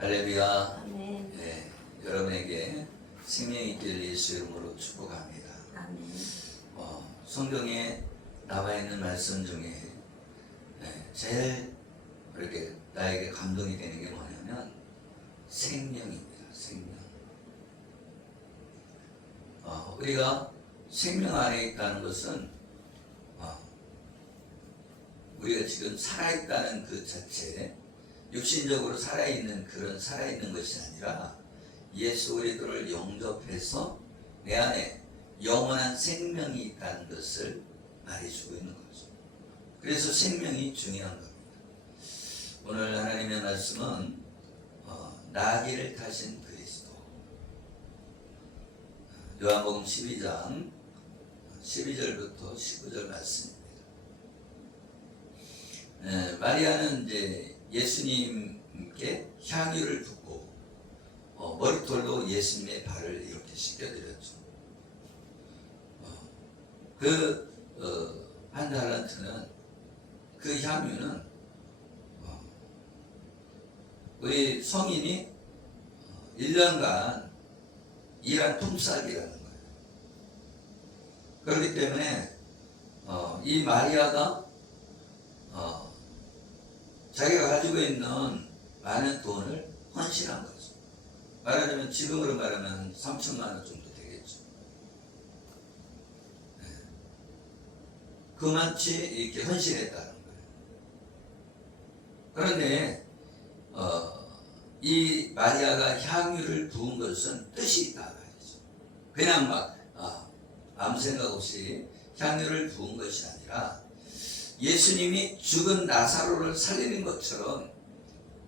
할렐루야. 아멘. 예, 여러분에게 생명 있기를 예수 이름으로 축복합니다. 아멘. 성경에 나와 있는 말씀 중에 제일 이렇게 나에게 감동이 되는 게 뭐냐면 생명입니다. 생명. 우리가 생명 안에 있다는 것은 우리가 지금 살아있다는 그 자체에 육신적으로 살아있는 그런 살아있는 것이 아니라 예수 그리스도를 영접해서 내 안에 영원한 생명이 있다는 것을 말해주고 있는 거죠. 그래서 생명이 중요한 겁니다. 오늘 하나님의 말씀은 나귀를 타신 그리스도, 요한복음 12장 12절부터 19절 말씀입니다. 마리아는 이제 예수님께 향유를 붓고 머리털로 예수님의 발을 이렇게 씻겨드렸죠. 한 달란트는 그 향유는 우리 성인이 1년간 일한 품삯이라는 거예요. 그렇기 때문에 이 마리아가 자기가 가지고 있는 많은 돈을 헌신한 거죠. 말하자면 지금으로 말하면 3천만 원 정도 되겠죠. 그만치 이렇게 헌신했다는 거예요. 그런데 이 마리아가 향유를 부은 것은 뜻이 있다 말이죠. 그냥 막 아무 생각 없이 향유를 부은 것이 아니라 예수님이 죽은 나사로를 살리는 것처럼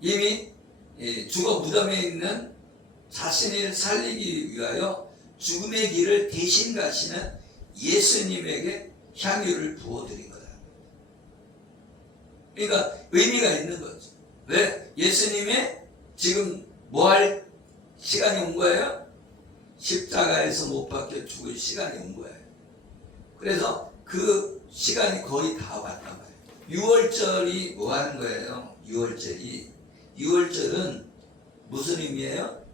이미 죽어 무덤에 있는 자신을 살리기 위하여 죽음의 길을 대신 가시는 예수님에게 향유를 부어드린 거다. 그러니까 의미가 있는 거죠. 왜? 예수님의 지금 뭐 할 시간이 온 거예요? 십자가에서 못 박혀 죽을 시간이 온 거예요. 그래서 그 시간이 거의 다 왔단 말이에요. 6월절이 뭐 하는 거예요? 6월절은 무슨 의미예요?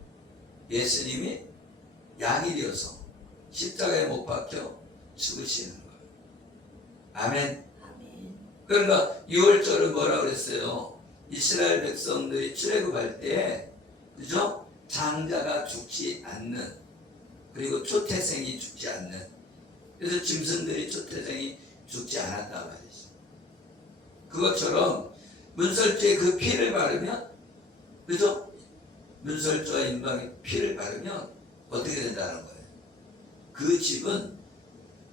예수님이 양이 되어서 십자가에 못 박혀 죽으시는 거예요. 아멘. 아멘. 그러니까 6월절은 뭐라고 그랬어요? 이스라엘 백성들이 출애굽할 때, 그죠? 장자가 죽지 않는, 그리고 초태생이 죽지 않는, 그래서 짐승들이 초태생이 죽지 않았단 말이죠. 그것처럼 문설주에 그 피를 바르면, 그죠? 문설주와 인방에 피를 바르면 어떻게 된다는 거예요? 그 집은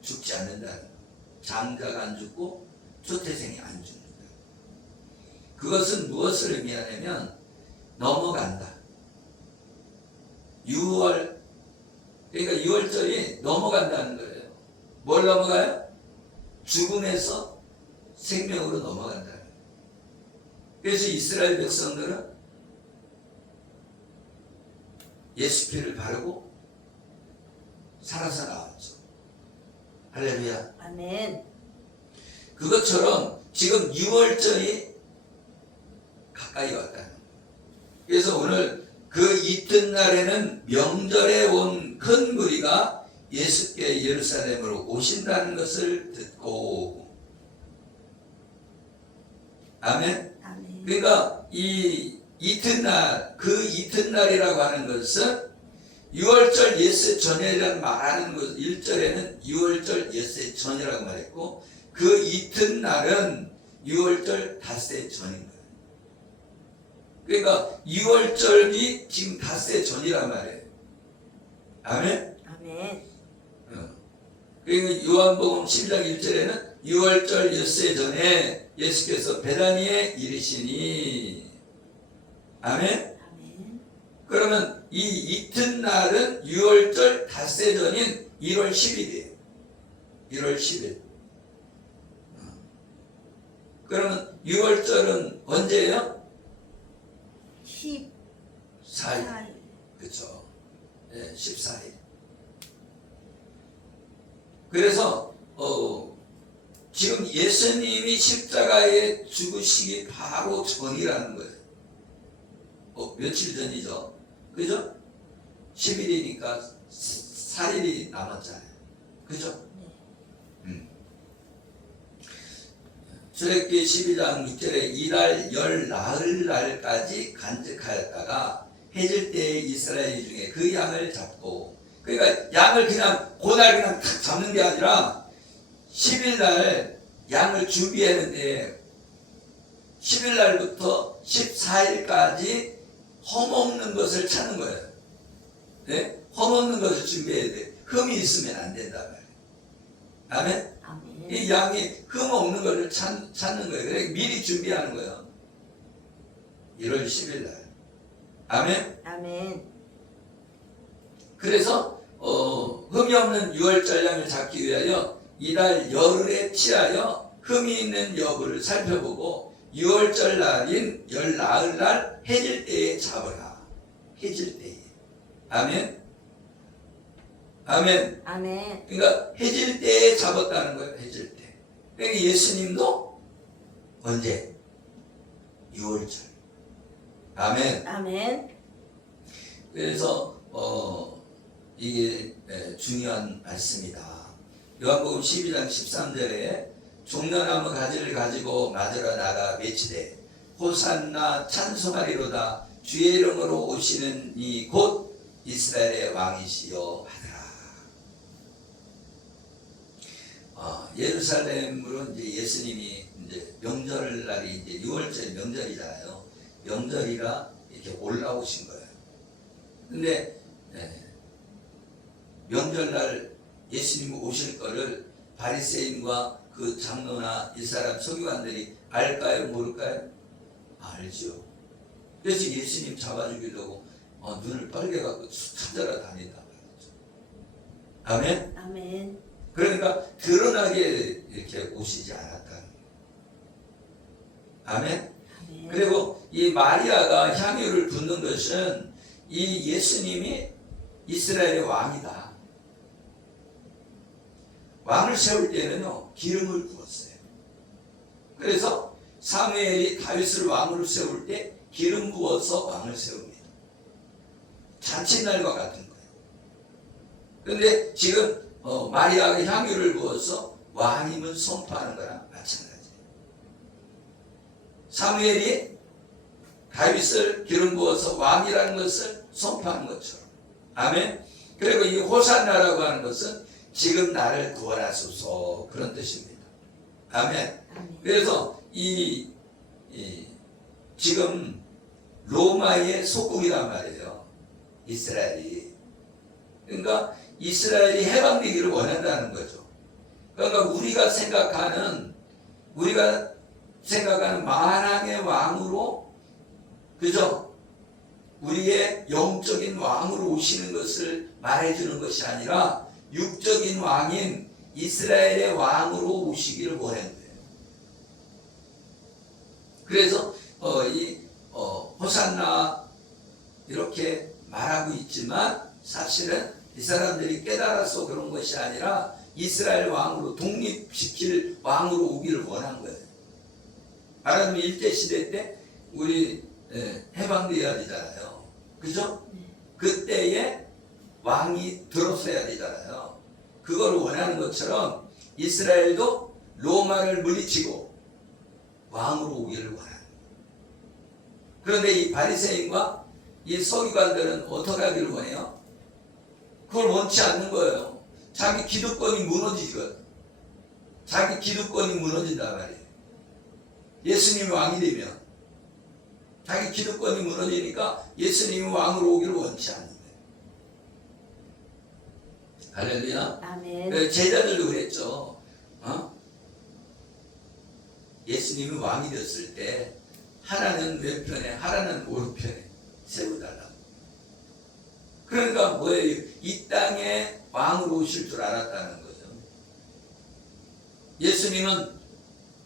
죽지 않는다는 거예요. 장자가 안 죽고 초태생이 안 죽는다. 그것은 무엇을 의미하냐면 넘어간다. 6월, 그러니까 6월절이 넘어간다는 거예요. 뭘 넘어가요? 죽음에서 생명으로 넘어간다는 거예요. 그래서 이스라엘 백성들은 예수 피를 바르고 살아서 나왔죠. 할렐루야. 아멘. 그것처럼 지금 6월절이 가까이 왔다는 거예요. 그래서 오늘 그 이튿날에는 명절에 온 큰 무리가 예수께 예루살렘으로 오신다는 것을 듣고, 아멘. 아멘. 그러니까 이 이튿날, 그 이튿날이라고 하는 것은 6월절 예수 전이라는 말하는 것, 1절에는 6월절 예수 전이라고 말했고, 그 이튿날은 6월절 닷새 전인 거예요. 그러니까 6월절이 지금 닷새 전이란 말이에요. 아멘? 아멘. 그러니까 요한복음 12장 1절에는 6월절 엿새 전에 예수께서 베다니에 이르시니, 아멘? 아멘. 그러면 이 이튿날은 6월절 닷새 전인 1월 10일이에요. 1월 10일. 그러면 6월절은 언제예요? 14일. 그렇죠. 네, 14일. 그래서 지금 예수님이 십자가에 죽으시기 바로 전이라는 거예요. 며칠 전이죠. 그죠? 10일이니까 4일이 남았잖아요. 그죠? 출애굽기 12장 6절에 이달 열 나흘 날까지 간직하였다가 해질 때에 이스라엘 중에 그 양을 잡고, 그러니까 양을 그냥 그날 그냥 탁 잡는 게 아니라 10일 날 양을 준비했는데 10일 날부터 14일까지 험없는 것을 찾는 거예요. 네? 험없는 것을 준비해야 돼. 흠이 있으면 안 된다 말이에요. 아멘? 아멘. 이 양이 흠 없는 것을 찾는 거예요. 그래 미리 준비하는 거예요. 1월 10일 날. 아멘? 아멘. 그래서 흠이 없는 6월절 양을 잡기 위하여 이달 열흘에 치하여 흠이 있는 여부를 살펴보고 6월절 날인 열 나흘 날 해질 때에 잡으라. 해질 때에. 아멘? 아멘. 아멘. 그러니까 해질 때에 잡았다는 거예요. 해질 때. 그러니까 예수님도 언제? 6월절. 아멘. 아멘. 그래서 이게 중요한 말씀이다. 요한복음 12장 13절에 종려나무 가지를 가지고 맞으러 나가 외치되 호산나 찬송하리로다 주의 이름으로 오시는 이 곧 이스라엘의 왕이시여 하더라. 예루살렘으로 이제 예수님이 이제 명절날이 이제 6월절 명절이잖아요. 명절이라 이렇게 올라오신 거예요. 근데 명절날 예수님 오실 거를 바리새인과 그 장로나 이 사람 서기관들이 알까요? 모를까요? 알죠. 그래서 예수님 잡아주기려고 눈을 빨개 갖고 찾아라 다닌다 말이죠. 아멘? 아멘. 그러니까 드러나게 이렇게 오시지 않았다는 거예요. 아멘? 아멘. 그리고 이 마리아가 향유를 붓는 것은 이 예수님이 이스라엘의 왕이다. 왕을 세울 때는요 기름을 부었어요. 그래서 사무엘이 다윗을 왕으로 세울 때 기름 부어서 왕을 세웁니다. 잔칫날과 같은 거예요. 그런데 지금 마리아가 향유를 부어서 왕임을 선포하는 거랑 마찬가지예요. 사무엘이 다윗을 기름 부어서 왕이라는 것을 선포하는 것처럼. 아멘. 그리고 이 호산나라고 하는 것은 지금 나를 구원하소서 그런 뜻입니다. 아멘. 아멘. 그래서 지금 로마의 속국이란 말이에요. 이스라엘이. 그러니까 이스라엘이 해방되기를 원한다는 거죠. 그러니까 우리가 생각하는 만왕의 왕으로, 그죠? 우리의 영적인 왕으로 오시는 것을 말해주는 것이 아니라 육적인 왕인 이스라엘의 왕으로 오시기를 원하는 거예요. 그래서 호산나 이렇게 말하고 있지만 사실은 이 사람들이 깨달아서 그런 것이 아니라 이스라엘 왕으로 독립시킬 왕으로 오기를 원한 거예요. 말하자면 일제시대 때 우리 해방되어야 되잖아요. 그죠? 그때에 왕이 들어서야 되잖아요. 그걸 원하는 것처럼 이스라엘도 로마를 물리치고 왕으로 오기를 원하는 거예요. 그런데 이 바리새인과 이 서기관들은 어떻게 하기를 원해요? 그걸 원치 않는 거예요. 자기 기득권이 무너지거든. 자기 기득권이 무너진단 말이에요. 예수님이 왕이 되면 자기 기득권이 무너지니까 예수님이 왕으로 오기를 원치 않는 거예요. 할렐루야. 아멘. 제자들도 그랬죠. 예수님이 왕이 됐을 때 하나는 왼편에 하나는 오른편에 세워달라고. 그러니까 뭐예요? 이 땅에 왕으로 오실 줄 알았다는 거죠. 예수님은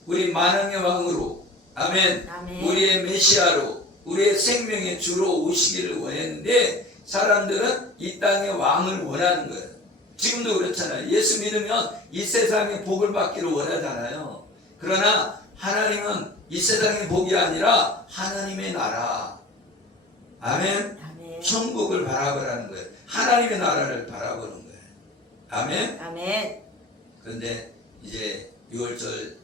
우리 만왕의 왕으로, 아멘, 아멘. 우리의 메시아로, 우리의 생명의 주로 오시기를 원했는데 사람들은 이 땅의 왕을 원하는 거예요. 지금도 그렇잖아요. 예수 믿으면 이 세상의 복을 받기를 원하잖아요. 그러나 하나님은 이 세상의 복이 아니라 하나님의 나라, 아멘. 아멘. 천국을 바라보라는 거예요. 하나님의 나라를 바라보는 거예요. 아멘. 아멘. 그런데 이제 6월절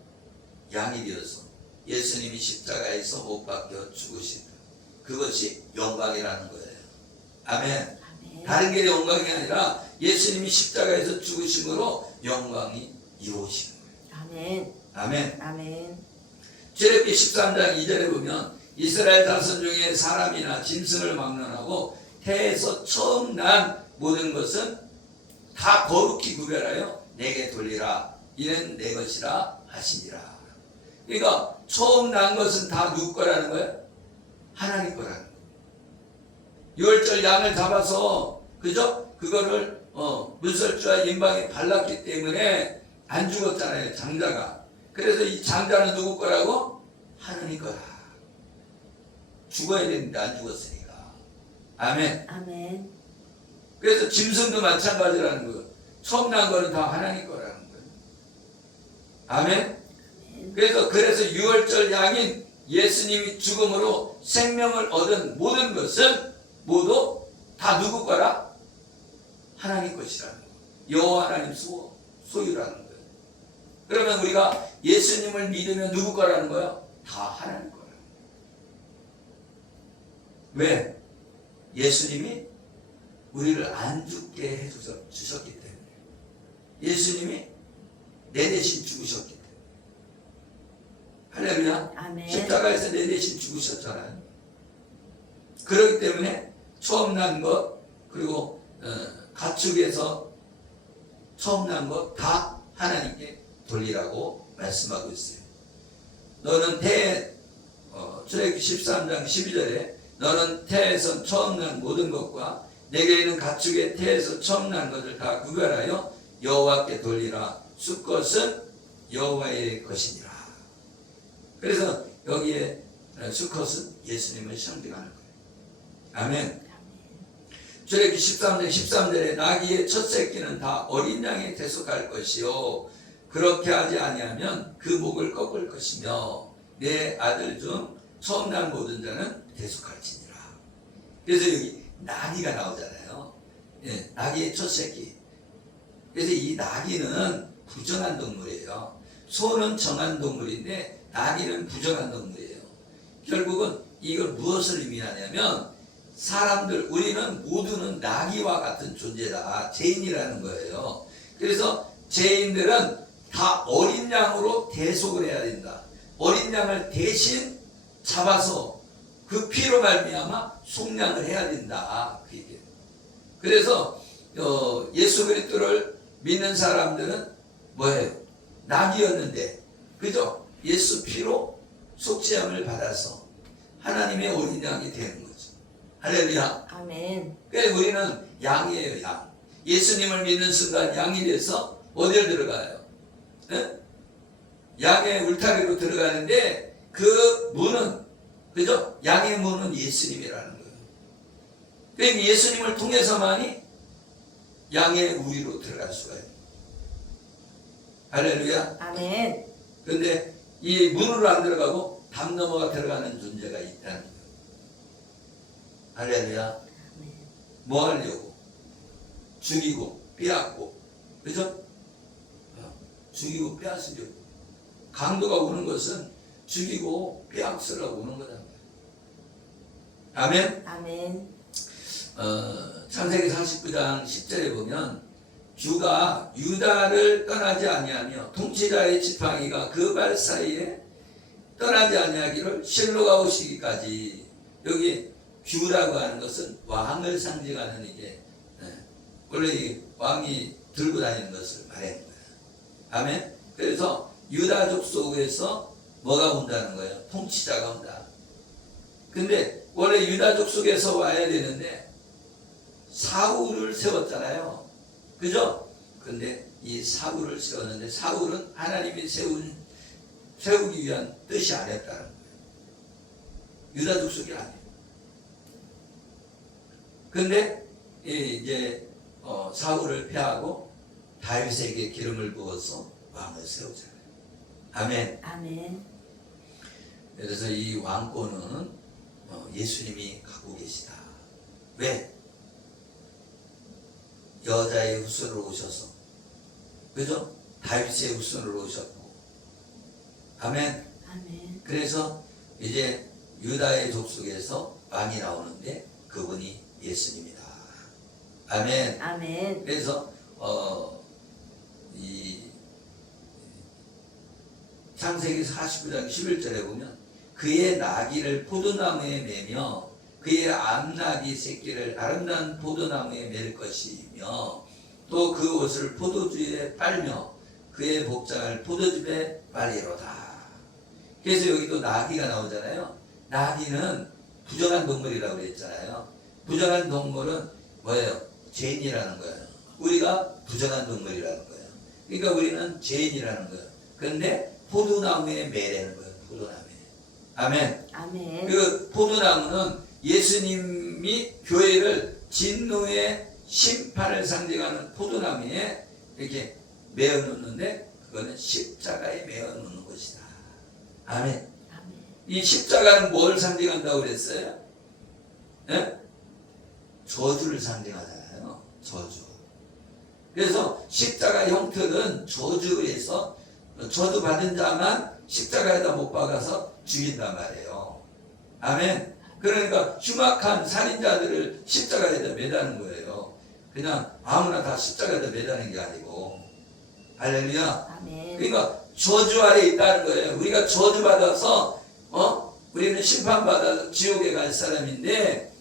양이 되어서 예수님이 십자가에서 못 박혀 죽으신 그것이 영광이라는 거예요. 아멘. 아멘. 다른 게 영광이 아니라 예수님이 십자가에서 죽으심으로 영광이 이루어진 거예요. 아멘. 아멘. 아멘. 출애굽기 13장 2절에 보면 이스라엘 자손 중에 사람이나 짐승을 막론하고 태에서 처음 난 모든 것은 다 거룩히 구별하여 내게 돌리라. 이는 내 것이라 하시니라. 그러니까 처음 난 것은 다 누구 거라는 거예요? 하나님 거라는 거예요. 유월절 양을 잡아서 그죠? 그거를 문설주와 인방에 발랐기 때문에 안 죽었잖아요. 장자가. 그래서 이 장자는 누구 거라고? 하나님 거라. 죽어야 되는데 안 죽었으니까. 아멘. 아멘. 그래서 짐승도 마찬가지라는 거예요. 처음 난 거는 다 하나님 거라는 거예요. 아멘. 그래서 유월절 양인 예수님이 죽음으로 생명을 얻은 모든 것은 모두 다 누구 거라? 하나님 것이라는 거예요. 여호와 하나님 소유라는 거예요. 그러면 우리가 예수님을 믿으면 누구 거라는 거예요? 다 하나님 거라는 거예요. 왜? 예수님이 우리를 안 죽게 해주셨기 때문에. 예수님이 내 대신 죽으셨기 때문에. 할렐루야. 아멘. 십자가에서 내 대신 죽으셨잖아요. 그렇기 때문에 처음 난 것, 그리고 가축에서 처음 난 것 다 하나님께 돌리라고 말씀하고 있어요. 너는 출애굽기 13장 12절에 너는 태에서 처음 난 모든 것과 내게 있는 가축의 태에서 처음 난 것을 다 구별하여 여호와께 돌리라. 수컷은 여호와의 것이니라. 그래서 여기에 수컷은 예수님을 상징하는 거예요. 아멘. 출애굽기 13장 13절에 나귀의 첫 새끼는 다 어린 양에 대속할 것이요 그렇게 하지 아니하면 그 목을 꺾을 것이며 내 아들 중 처음 난 모든 자는 대속할지니라. 그래서 여기 나귀가 나오잖아요. 예, 나귀의 첫 새끼. 그래서 이 나귀는 부정한 동물이에요. 소는 정한 동물인데 나귀는 부정한 동물이에요. 결국은 이걸 무엇을 의미하냐면 사람들, 우리는 모두는 나귀와 같은 존재다. 죄인이라는 거예요. 그래서 죄인들은 다 어린 양으로 대속을 해야 된다. 어린 양을 대신 잡아서 그 피로 말미암아 속량을 해야 된다. 그 얘기예요. 그래서 예수 그리스도를 믿는 사람들은 뭐예요? 나귀였는데, 그죠? 예수 피로 속죄함을 받아서 하나님의 어린 양이 되는 거죠. 할렐루야. 아멘. 그래서 우리는 양이에요, 양. 예수님을 믿는 순간 양이 돼서 어디를 들어가요? 네? 양의 울타리로 들어가는데 그 문은, 그죠? 양의 문은 예수님이라는 거예요. 그러니까 예수님을 통해서만이 양의 우리로 들어갈 수가 있어요. 할렐루야. 아멘. 그런데 이 문으로 안 들어가고 담 넘어가 들어가는 존재가 있다는 거예요. 할렐루야. 뭐 하려고? 죽이고 빼앗고, 그죠? 죽이고 빼앗으려고. 강도가 오는 것은 죽이고 빼앗으려고 오는 거다. 아멘. 아멘. 창세기 49장 10절에 보면 주가 유다를 떠나지 아니하며 통치자의 지팡이가 그 발 사이에 떠나지 아니하기를 실로가 오시기까지. 여기 규라고 하는 것은 왕을 상징하는 이게 원래 이 왕이 들고 다니는 것을 말하는 거예요. 아멘. 그래서 유다족 속에서 뭐가 온다는 거예요? 통치자가 온다. 근데 원래 유다족 속에서 와야 되는데 사울을 세웠잖아요. 그죠? 근데 이 사울을 세웠는데 사울은 하나님이 세우기 위한 뜻이 아니었다는 거예요. 유다족 속이 아니에요. 근데 이제 사울을 패하고 다윗에게 기름을 부어서 왕을 세우잖아요. 아멘. 아멘. 그래서 이 왕권은 예수님이 갖고 계시다. 왜? 여자의 후손으로 오셔서, 그죠? 다윗의 후손으로 오셨고, 아멘. 아멘. 그래서 이제 유다의 족속에서 왕이 나오는데 그분이 예수님이다. 아멘. 아멘. 그래서 이 창세기 49장 11절에 보면 그의 나귀를 포도나무에 매며 그의 암나귀 새끼를 아름다운 포도나무에 맬 것이며 또 그 옷을 포도주에 빨며 그의 복장을 포도즙에 빨리로다. 그래서 여기도 나귀가 나오잖아요. 나귀는 부정한 동물이라고 그랬잖아요. 부정한 동물은 뭐예요? 죄인이라는 거예요. 우리가 부정한 동물이라는 거예요. 그러니까 우리는 죄인이라는 거예요. 그런데 포도나무에 매라는 거예요. 포도나무에. 아멘. 아멘. 그 포도나무는 예수님이 교회를 진노의 심판을 상징하는 포도나무에 이렇게 매어 놓는데 그거는 십자가에 매어 놓는 것이다. 아멘. 아멘. 이 십자가는 뭘 상징한다고 그랬어요? 네? 저주를 상징하잖아요. 저주. 그래서 십자가 형틀은 저주에서 저주 받은 자만 십자가에다 못 박아서 죽인단 말이에요. 아멘. 그러니까 흉악한 살인자들을 십자가에다 매다는 거예요. 그냥 아무나 다 십자가에다 매다는 게 아니고. 할렐루야. 아멘. 그러니까 저주 아래 있다는 거예요. 우리가 저주 받아서 우리는 심판받아서 지옥에 갈 사람인데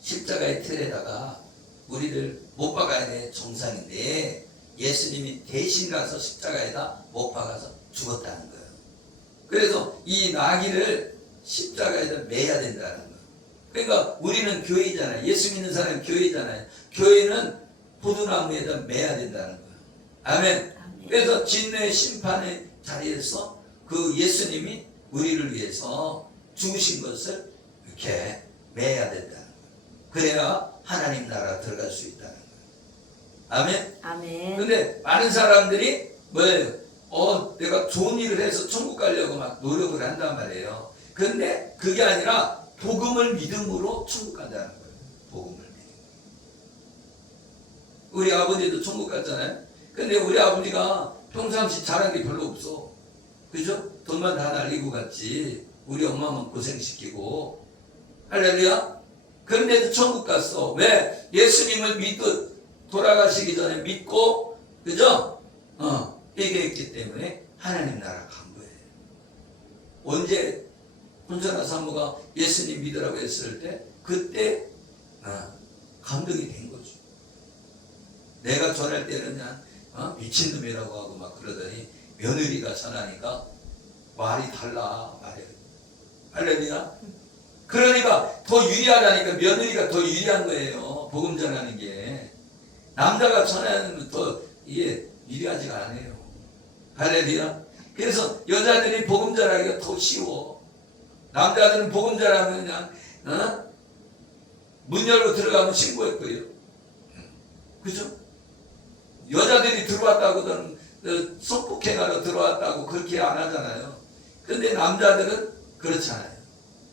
십자가의 틀에다가 우리를 못 박아야 될 정상인데 예수님이 대신 가서 십자가에다 못 박아서 죽었다는 거예요. 그래서 이 나귀를 십자가에다 매야 된다는 거예요. 그러니까 우리는 교회잖아요. 예수 믿는 사람은 교회잖아요. 교회는 포도나무에다 매야 된다는 거예요. 아멘. 그래서 진노의 심판의 자리에서 그 예수님이 우리를 위해서 죽으신 것을 이렇게 매야 된다는 거예요. 그래야 하나님 나라 들어갈 수 있다는 거예요. 아멘. 아멘. 근데 많은 사람들이 뭐예요? 내가 좋은 일을 해서 천국 가려고 막 노력을 한단 말이에요. 근데 그게 아니라 복음을 믿음으로 천국 간다는 거예요. 복음을 믿음. 우리 아버지도 천국 갔잖아요. 근데 우리 아버지가 평상시 잘한 게 별로 없어. 그죠? 돈만 다 날리고 갔지. 우리 엄마만 고생시키고. 할렐루야? 그런데도 천국 갔어. 왜? 예수님을 믿고 돌아가시기 전에 믿고, 그죠? 회개했기 때문에 하나님 나라 간 거예요. 언제 혼자나 사모가 예수님 믿으라고 했을 때, 그때 감동이 된 거죠. 내가 전할 때는 그냥 미친놈이라고 하고 막 그러더니 며느리가 전하니까 말이 달라. 말이. 할렐루야? 그러니까 더 유리하다니까 며느리가 더 유리한 거예요. 복음 전하는 게. 남자가 전하는 더 이게 유리하지가 않아요. 할렐루야? 그래서 여자들이 복음 전하기가 더 쉬워. 남자들은 복음 전하면 그냥 문 열고 들어가면 신고했고요. 그죠? 여자들이 들어왔다고는 성폭행하러 들어왔다고 그렇게 안 하잖아요. 근데 남자들은 그렇잖아요.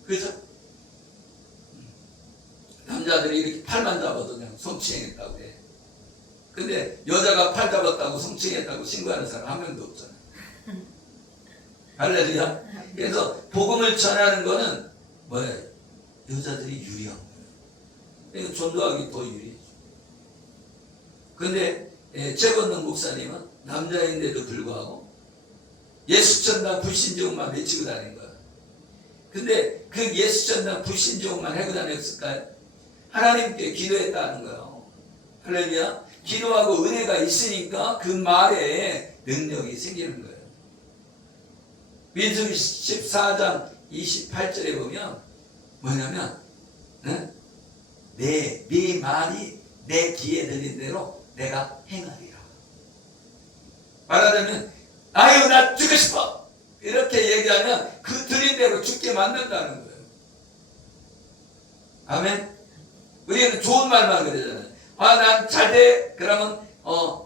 그죠? 남자들이 이렇게 팔만 잡아도 그냥 성추행했다고 해. 근데 여자가 팔 잡았다고 성추행했다고 신고하는 사람 한 명도 없잖아요. 할렐루야. 그래서 복음을 전하는 거는 뭐예요? 여자들이 유리한 거예요. 그러니까 전도하기 더 유리해요. 근데 최건능 목사님은 남자인데도 불구하고 예수전당 불신종만 외치고 다닌 거야. 근데 그 예수전당 불신종만 하고 다녔을까요? 하나님께 기도했다는 거예요. 할렐루야. 기도하고 은혜가 있으니까 그 말에 능력이 생기는 거예요. 민수기 14장 28절에 보면 뭐냐면 네 말이 내 귀에 들린 대로 내가 행하리라. 말하자면 아유 나 죽고 싶어 이렇게 얘기하면 그 들린 대로 죽게 만든다는 거예요. 아멘. 우리는 좋은 말만 그러잖아요. 난 잘 돼. 그러면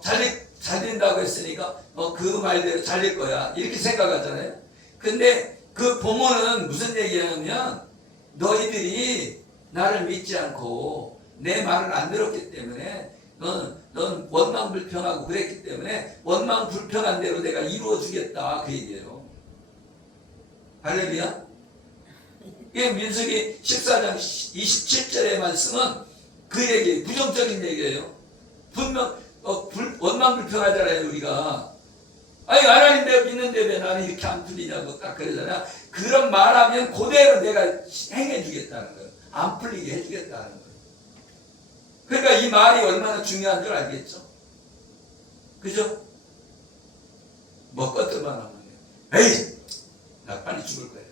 잘 된다고 했으니까 그 말대로 잘 될 거야 이렇게 생각하잖아요. 근데 그 본문은 무슨 얘기냐면 너희들이 나를 믿지 않고 내 말을 안 들었기 때문에 넌 원망불평하고 그랬기 때문에 원망불평한 대로 내가 이루어 주겠다 그 얘기예요. 할렐루야. 이 민수기 14장 27절의 말씀은 그 얘기, 부정적인 얘기예요. 분명 원망불평하잖아요 우리가. 아니 하나님 내가 믿는데 왜 나는 이렇게 안 풀리냐고 딱 그러잖아. 그런 말하면 그대로 내가 행해 주겠다는 거예요. 안 풀리게 해주겠다는 거예요. 그러니까 이 말이 얼마나 중요한 줄 알겠죠? 그죠? 먹것들만 하면 에이 나 빨리 죽을 거야.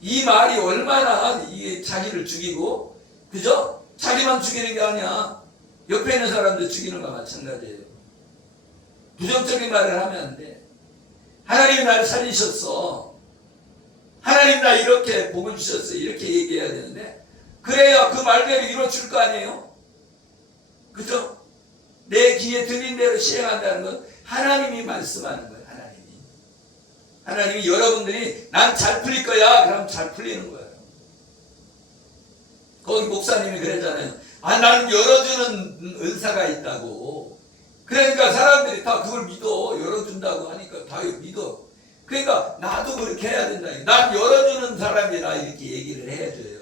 이 말이 얼마나 이게 자기를 죽이고, 그죠? 자기만 죽이는 게 아니야. 옆에 있는 사람들 죽이는 거와 마찬가지예요. 부정적인 말을 하면 안 돼. 하나님이 날 살리셨어. 하나님 나 이렇게 복을 주셨어. 이렇게 얘기해야 되는데, 그래야 그 말대로 이루어질 거 아니에요? 그죠? 내 귀에 들린 대로 시행한다는 건 하나님이 말씀하는 거예요. 하나님이 여러분들이 난 잘 풀릴 거야. 그럼 잘 풀리는 거예요. 거기 목사님이 그랬잖아요. 아, 나는 열어주는 은사가 있다고. 그러니까 사람들이 다 그걸 믿어. 열어준다고 하니까 다 믿어. 그러니까 나도 그렇게 해야 된다. 난 열어주는 사람이라 이렇게 얘기를 해줘요.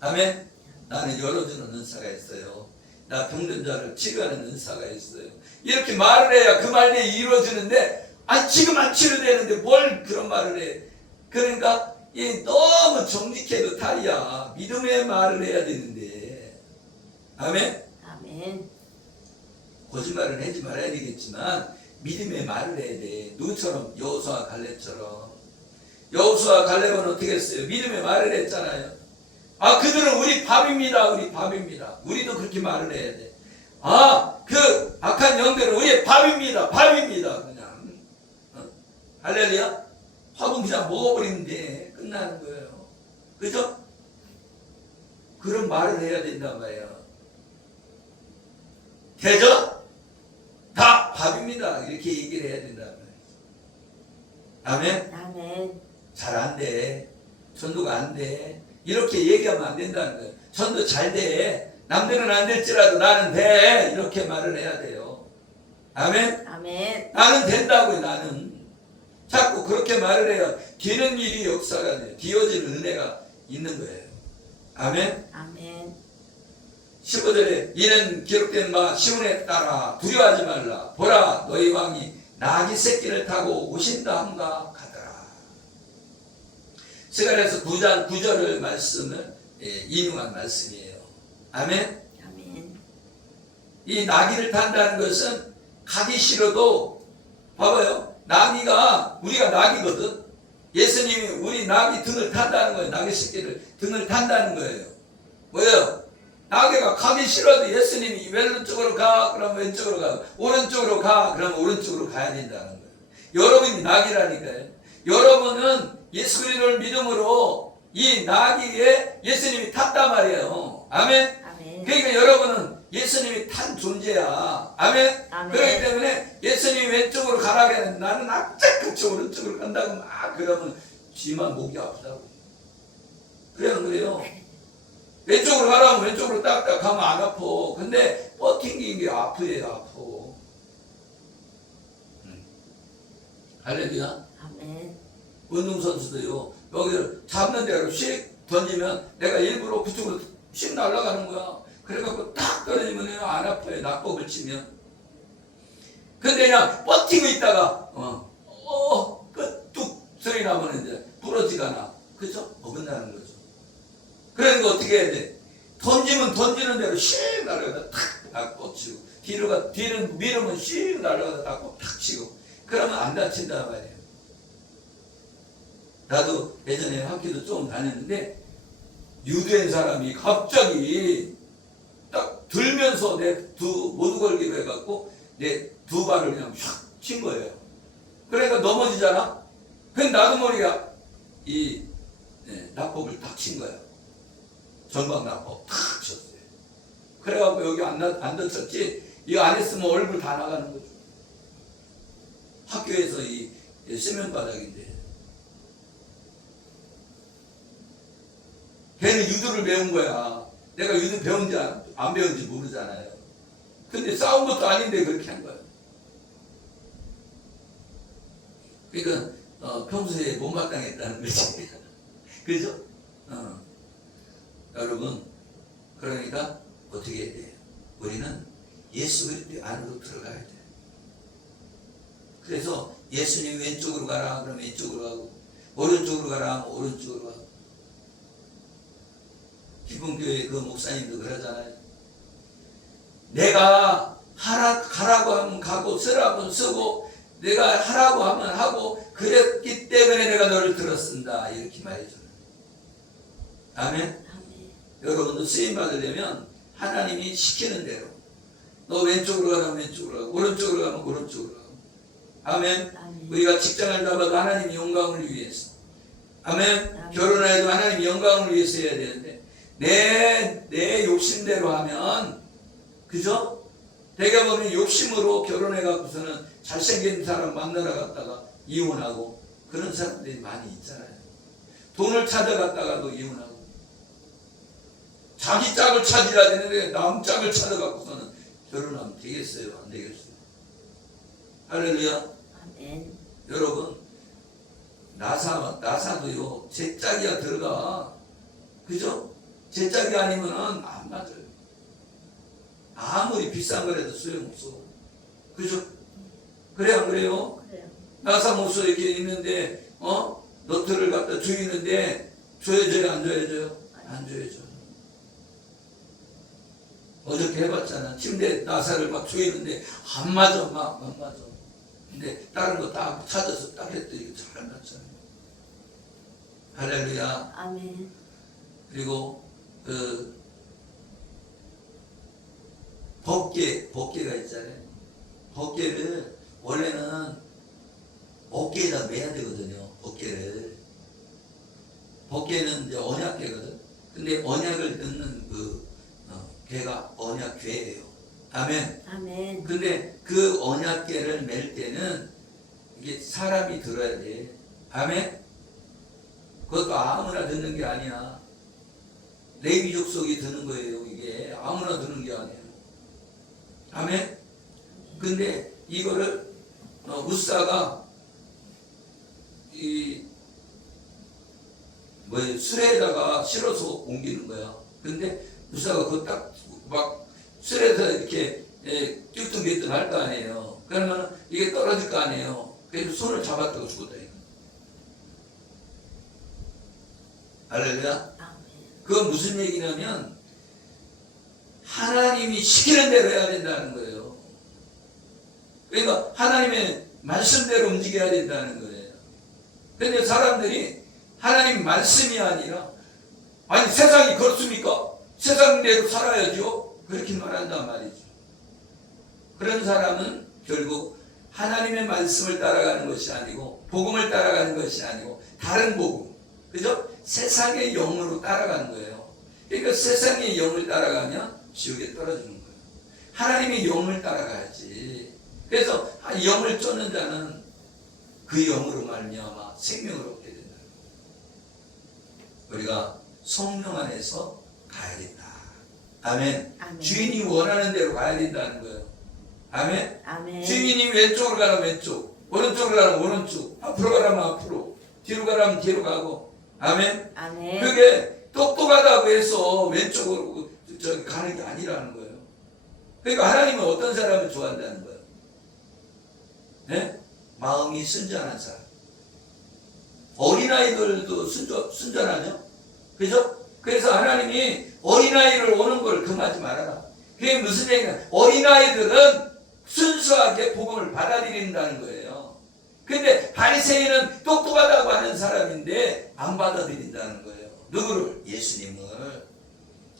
아멘. 나는 열어주는 은사가 있어요. 나 병든 자를 치료하는 은사가 있어요. 이렇게 말을 해야 그 말대로 이루어지는데, 아 지금 안 치료되는데 뭘 그런 말을 해. 그러니까 너무 정직해도 탈이야. 믿음의 말을 해야 되는데. 아멘. 아멘. 거짓말을 하지 말아야 되겠지만 믿음의 말을 해야 돼. 누구처럼? 여호수아 갈렙처럼. 여호수아 갈렙은 어떻게 했어요? 믿음의 말을 했잖아요. 아 그들은 우리 밥입니다. 우리 밥입니다. 우리도 그렇게 말을 해야 돼. 아 그 악한 영들은 우리의 밥입니다. 밥입니다. 할렐루야. 밥은 그냥 먹어버리면 돼. 끝나는 거예요. 그죠? 그런 말을 해야 된단 말이에요. 대저 다 밥입니다. 이렇게 얘기를 해야 된단 말이에요. 아멘? 아멘. 잘 안 돼. 전도가 안 돼. 이렇게 얘기하면 안 된다는 거예요. 전도 잘 돼. 남들은 안 될지라도 나는 돼. 이렇게 말을 해야 돼요. 아멘? 아멘. 나는 된다고요. 나는. 자꾸 그렇게 말을 해야 되는 일이 역사가 돼요. 되어지는 은혜가 있는 거예요. 아멘. 아멘. 15절에 이는 기록된 바 시온에 따라 두려워하지 말라. 보라 너희 왕이 나귀 새끼를 타고 오신다 함과 가더라. 스가랴서 9장 9절의 말씀을 인용한 말씀이에요. 아멘. 아멘. 이 나귀를 탄다는 것은 가기 싫어도 봐봐요. 나귀가 우리가 나귀거든. 예수님이 우리 나귀 등을 탄다는 거예요. 나귀 새끼를 등을 탄다는 거예요. 뭐예요? 나귀가 가기 싫어도 예수님이 왼쪽으로 가 그러면 왼쪽으로 가, 오른쪽으로 가 그러면 오른쪽으로 가야 된다는 거예요. 여러분이 나귀라니까요. 여러분은 예수 그리스도를 믿음으로 이 나귀에 예수님이 탔단 말이에요. 아멘. 아멘. 그러니까 여러분은 예수님이 탄 존재야. 아멘. 아멘. 그렇기 때문에 예수님이 왼쪽으로 가라고 하는 나는 악착같이 오른쪽으로 간다고 막 그러면 쥐만 목이 아프다고. 그래요, 안 그래요? 왼쪽으로 가라면 왼쪽으로 딱딱 가면 안 아파. 근데 버팅기는 게 아프예요, 아파. 할렐루야. 아멘. 운동선수도요, 여기를 잡는 대로 씩 던지면 내가 일부러 그쪽으로 씩 날아가는 거야. 그래갖고 딱 떨어지면 안 아파요. 낙법을 치면. 근데 그냥 버티고 있다가 그 뚝 소리 나면 이제 부러지거나, 그죠? 어긋나는 거죠. 그러니까 어떻게 해야 돼? 던지면 던지는 대로 씩 날아가다 탁 낙법 치고, 뒤는 밀으면 씩 날아가다 낙법 탁 치고, 그러면 안 다친단 말이에요. 나도 예전에 학교도 좀 다녔는데 유대인 사람이 갑자기 딱 들면서 내 모두 걸기로 해갖고 내 두 발을 그냥 샥 친 거예요. 그러니까 넘어지잖아. 근데 나도 모르게 이 낙법을 탁 친 거야. 전방 낙법 탁 쳤어요. 그래갖고 여기 안 다쳤지. 이거 안 했으면 얼굴 다 나가는 거죠. 학교에서 이 세면바닥인데. 걔는 유도를 배운 거야. 내가 유도 배운지 안 배운지 모르잖아요. 근데 싸운 것도 아닌데 그렇게 한 거야. 그러니까 평소에 못마땅했다는 거지. 그죠? 여러분, 그러니까 어떻게 해야 돼요? 우리는 예수 그리스도 안으로 들어가야 돼. 그래서 예수님 왼쪽으로 가라 그러면 왼쪽으로 가고, 오른쪽으로 가라 하면 오른쪽으로 가고. 기쁨교회 그 목사님도 그러잖아요. 내가 가라고 하면 가고 쓰라고 하면 쓰고 내가 하라고 하면 하고 그랬기 때문에 내가 너를 들었습니다. 이렇게 말해줘요. 아멘? 아멘. 여러분도 쓰임 받으려면 하나님이 시키는 대로 너 왼쪽으로 가면 왼쪽으로 가고 오른쪽으로 가면 오른쪽으로 가고. 아멘? 아멘. 우리가 직장을 잡아도 하나님 영광을 위해서. 아멘? 아멘. 결혼해도 하나님 영광을 위해서 해야 되는데 내 욕심대로 하면, 그죠? 대개보면 욕심으로 결혼해갖고서는 잘생긴 사람 만나러 갔다가 이혼하고 그런 사람들이 많이 있잖아요. 돈을 찾아갔다가도 이혼하고. 자기 짝을 찾으려 되는데 남 짝을 찾아갖고서는 결혼하면 되겠어요? 안 되겠어요? 할렐루야. 아멘. 여러분, 나사도요, 제 짝이야 들어가. 그죠? 제 짝이 아니면은 안 맞아요. 아무리 비싼 거라도 소용없어. 그죠? 그래, 안 그래요? 그래요. 나사 못써 이렇게 있는데, 너트를 갖다 조이는데, 줘야줘요, 안 줘야줘요? 안 줘야죠. 어저께 해봤잖아. 침대 나사를 막 조이는데, 안 맞아, 안 맞아. 근데 다른 거 딱 찾아서 딱 했더니 잘 맞잖아요. 할렐루야. 아멘. 그리고, 법궤가 있잖아요. 법궤를 원래는 어깨에다 매야 되거든요. 법궤는 이제 언약궤거든. 근데 언약을 넣는 궤가 언약궤예요. 아멘. 아멘. 근데 그 언약궤를 맬 때는 이게 사람이 들어야 돼. 아멘. 그것도 아무나 듣는 게 아니야. 레위 족속이 드는 거예요. 이게 아무나 드는 게 아니에요. 아멘. 근데 이거를 우사가 수레에다가 실어서 옮기는 거야. 근데 우사가 그거 딱 막 수레에다 이렇게 뚱뚱 할 거 아니에요. 그러면 이게 떨어질 거 아니에요. 그래서 손을 잡았다고 죽었다. 할렐루야. 그건 무슨 얘기냐면 하나님이 시키는 대로 해야 된다는 거예요. 그러니까 하나님의 말씀대로 움직여야 된다는 거예요. 그런데 사람들이 하나님 말씀이 아니라 아니 세상이 그렇습니까? 세상대로 살아야죠. 그렇게 말한단 말이죠. 그런 사람은 결국 하나님의 말씀을 따라가는 것이 아니고 복음을 따라가는 것이 아니고 다른 복음, 그죠? 세상의 영으로 따라가는 거예요. 그러니까 세상의 영을 따라가면 지옥에 떨어지는 거예요. 하나님의 영을 따라가야지. 그래서 영을 쫓는 자는 그 영으로 말미암아 생명을 얻게 된다. 우리가 성령 안에서 가야 된다. 아멘. 아멘. 주인이 원하는 대로 가야 된다는 거예요. 아멘. 아멘. 주인이 왼쪽으로 가라면 왼쪽, 오른쪽으로 가라면 오른쪽, 앞으로 가라면 앞으로, 뒤로 가라면 뒤로 가고. 아멘. 아멘. 그게 똑똑하다고 해서 왼쪽으로 가는 게 아니라는 거예요. 그러니까 하나님은 어떤 사람을 좋아한다는 거예요? 네? 마음이 순전한 사람. 어린아이들도 순전하죠? 그죠? 그래서 하나님이 어린아이를 오는 걸 금하지 말아라. 그게 무슨 얘기냐? 어린아이들은 순수하게 복음을 받아들인다는 거예요. 근데 바리새인은 똑똑하다고 하는 사람인데 안 받아들인다는 거예요. 누구를? 예수님을.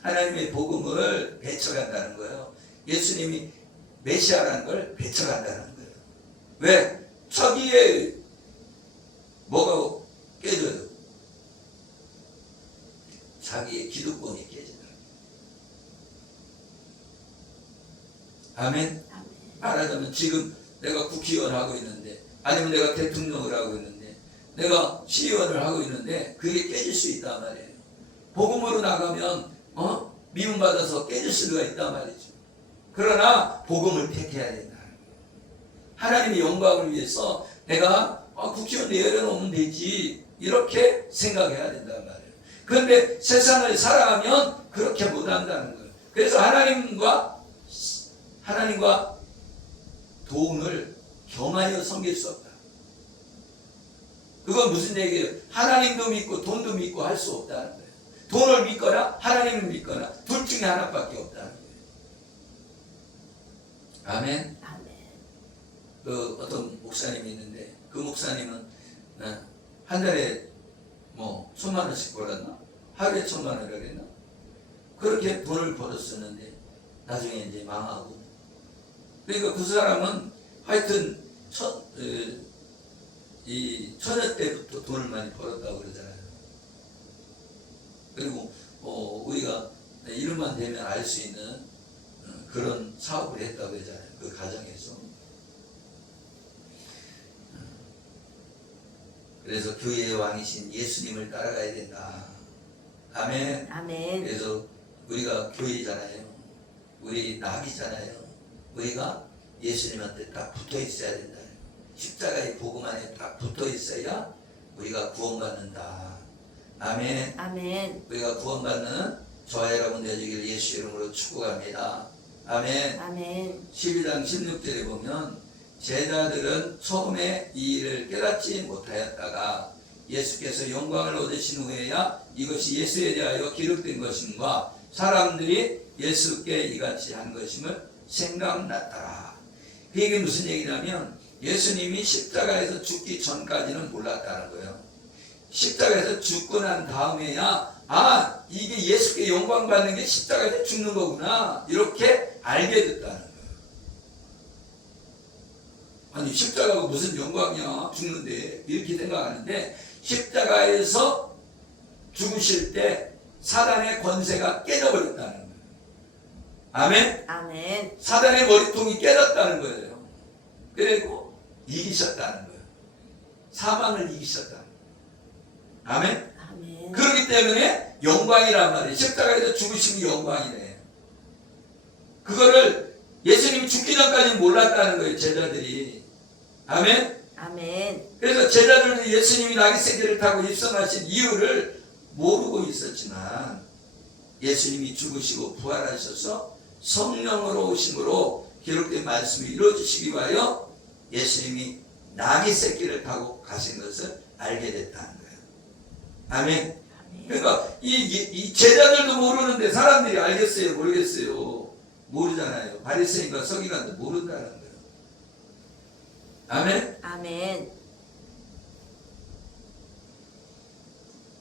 하나님의 복음을 배척한다는 거예요. 예수님이 메시아라는 걸 배척한다는 거예요. 왜? 자기의 뭐가 깨져요? 자기의 기득권이 깨진다. 아멘? 말하자면 지금 내가 국회의원 하고 있는데 아니면 내가 대통령을 하고 있는데 내가 시의원을 하고 있는데 그게 깨질 수 있단 말이에요. 복음으로 나가면 미움받아서 깨질 수가 있단 말이죠. 그러나 복음을 택해야 된다. 하나님의 영광을 위해서 내가 국회의원 내려놓으면 되지 이렇게 생각해야 된단 말이에요. 그런데 세상을 살아가면 그렇게 못한다는 거예요. 그래서 하나님과 돈을 겸하여 섬길 수 없다. 그건 무슨 얘기예요? 하나님도 믿고 돈도 믿고 할 수 없다는 거예요. 돈을 믿거나 하나님을 믿거나 둘 중에 하나밖에 없다는 거예요. 아멘. 그 어떤 목사님이 있는데 그 목사님은 한 달에 뭐 1,000,000원씩 벌었나? 하루에 1,000,000원이라 그랬나? 그렇게 돈을 벌었었는데 나중에 이제 망하고. 그러니까 그 사람은 하여튼 이 처녀 때부터 돈을 많이 벌었다고 그러잖아요. 그리고 우리가 이름만 되면 알 수 있는 그런 사업을 했다고 그러잖아요. 그 가정에서. 그래서 교회의 왕이신 예수님을 따라가야 된다. 아멘. 아멘. 그래서 우리가 교회잖아요. 우리 낙이잖아요. 우리가 예수님한테 딱 붙어 있어야 된다. 십자가의 복음 안에 딱 붙어 있어야 우리가 구원받는다. 아멘. 아멘. 우리가 구원받는 저와 여러분 되시기를 예수 이름으로 축복합니다. 아멘. 아멘. 12장 16절에 보면 제자들은 처음에 이 일을 깨닫지 못하였다가 예수께서 영광을 얻으신 후에야 이것이 예수에 대하여 기록된 것임과 사람들이 예수께 이같이 한 것임을 생각났더라. 이게 무슨 얘기냐면 예수님이 십자가에서 죽기 전까지는 몰랐다는 거예요. 십자가에서 죽고 난 다음에야 이게 예수께 영광 받는 게 십자가에서 죽는 거구나 이렇게 알게 됐다는 거예요. 아니 십자가가 무슨 영광이야 죽는데 이렇게 생각하는데 십자가에서 죽으실 때 사단의 권세가 깨져버렸다는 거예요. 아멘? 아멘. 사단의 머리통이 깨졌다는 거예요. 그리고 이기셨다는 거예요. 사망을 이기셨다는 거예요. 아멘? 아멘. 그렇기 때문에 영광이란 말이에요. 십자가에서 죽으심이 영광이네. 그거를 예수님이 죽기 전까지는 몰랐다는 거예요. 제자들이. 아멘? 아멘. 그래서 제자들도 예수님이 나귀새끼를 타고 입성하신 이유를 모르고 있었지만 예수님이 죽으시고 부활하셔서 성령으로 오심으로 기록된 말씀이 이루어지시기 위하여 예수님이 나귀새끼를 타고 가신 것을 알게 됐다는 거예요. 아멘. 그러니까 이 제자들도 모르는데 사람들이 알겠어요? 모르겠어요? 모르잖아요. 바리새인과 서기관도 모른다는 거예요. 아멘. 아멘.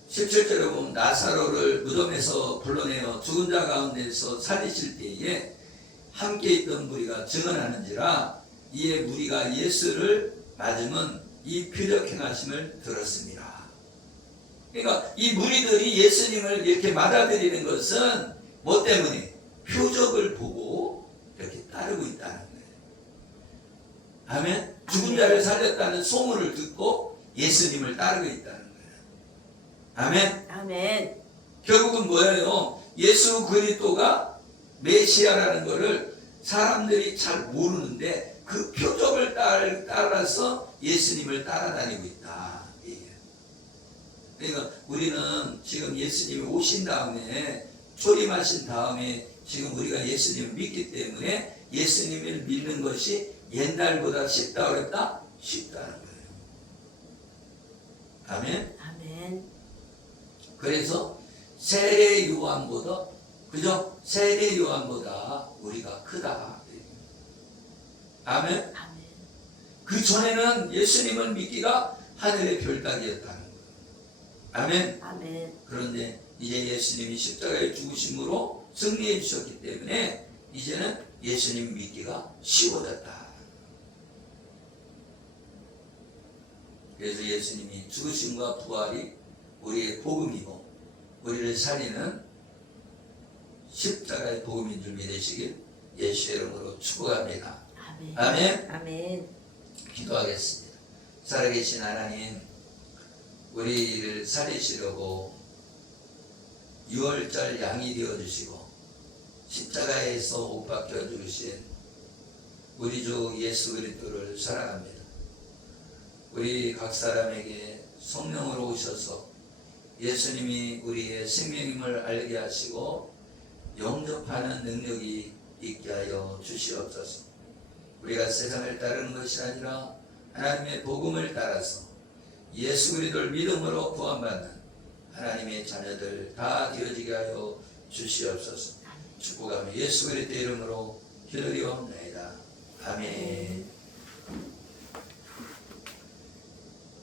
17절에 보면 나사로를 무덤에서 불러내어 죽은 자 가운데서 살리실 때에 함께 있던 무리가 증언하는지라 이에 무리가 예수를 맞으면 이 표적 행하심을 들었습니다. 그러니까 이 무리들이 예수님을 이렇게 맞아들이는 것은 뭐 때문에? 표적을 보고 이렇게 따르고 있다는 거예요. 아멘? 죽은 자를 살렸다는 소문을 듣고 예수님을 따르고 있다는 거예요. 아멘? 아멘. 결국은 뭐예요? 예수 그리스도가 메시아라는 것을 사람들이 잘 모르는데 그 표적을 따라서 예수님을 따라다니고 있다. 그러니까 우리는 지금 예수님이 오신 다음에 초림하신 다음에 지금 우리가 예수님을 믿기 때문에 예수님을 믿는 것이 옛날보다 쉽다 어렵다? 쉽다는 거예요. 아멘? 아멘. 그래서 세례 요한보다 그죠? 세례 요한보다 우리가 크다. 아멘? 아멘. 그 전에는 예수님을 믿기가 하늘의 별따기였다는 거예요. 아멘? 아멘. 그런데 이제 예수님이 십자가에 죽으심으로 승리해 주셨기 때문에 이제는 예수님 믿기가 쉬워졌다. 그래서 예수님이 죽으심과 부활이 우리의 복음이고 우리를 살리는 십자가의 복음인 줄 믿으시길 예수의 이름으로 축복합니다. 아멘. 아멘. 아멘. 기도하겠습니다. 살아계신 하나님, 우리를 살리시려고 유월절 양이 되어 주시고 십자가에서 못 박혀 죽으신 우리 주 예수 그리스도를 사랑합니다. 우리 각 사람에게 성령으로 오셔서 예수님이 우리의 생명임을 알게 하시고 영접하는 능력이 있게 하여 주시옵소서. 우리가 세상을 따르는 것이 아니라 하나님의 복음을 따라서 예수 그리스도를 믿음으로 구원받는 하나님의 자녀들 다 되어지게 하여 주시옵소서. 축복하며 예수 그리스도 이름으로 기도리옵나이다. 아멘.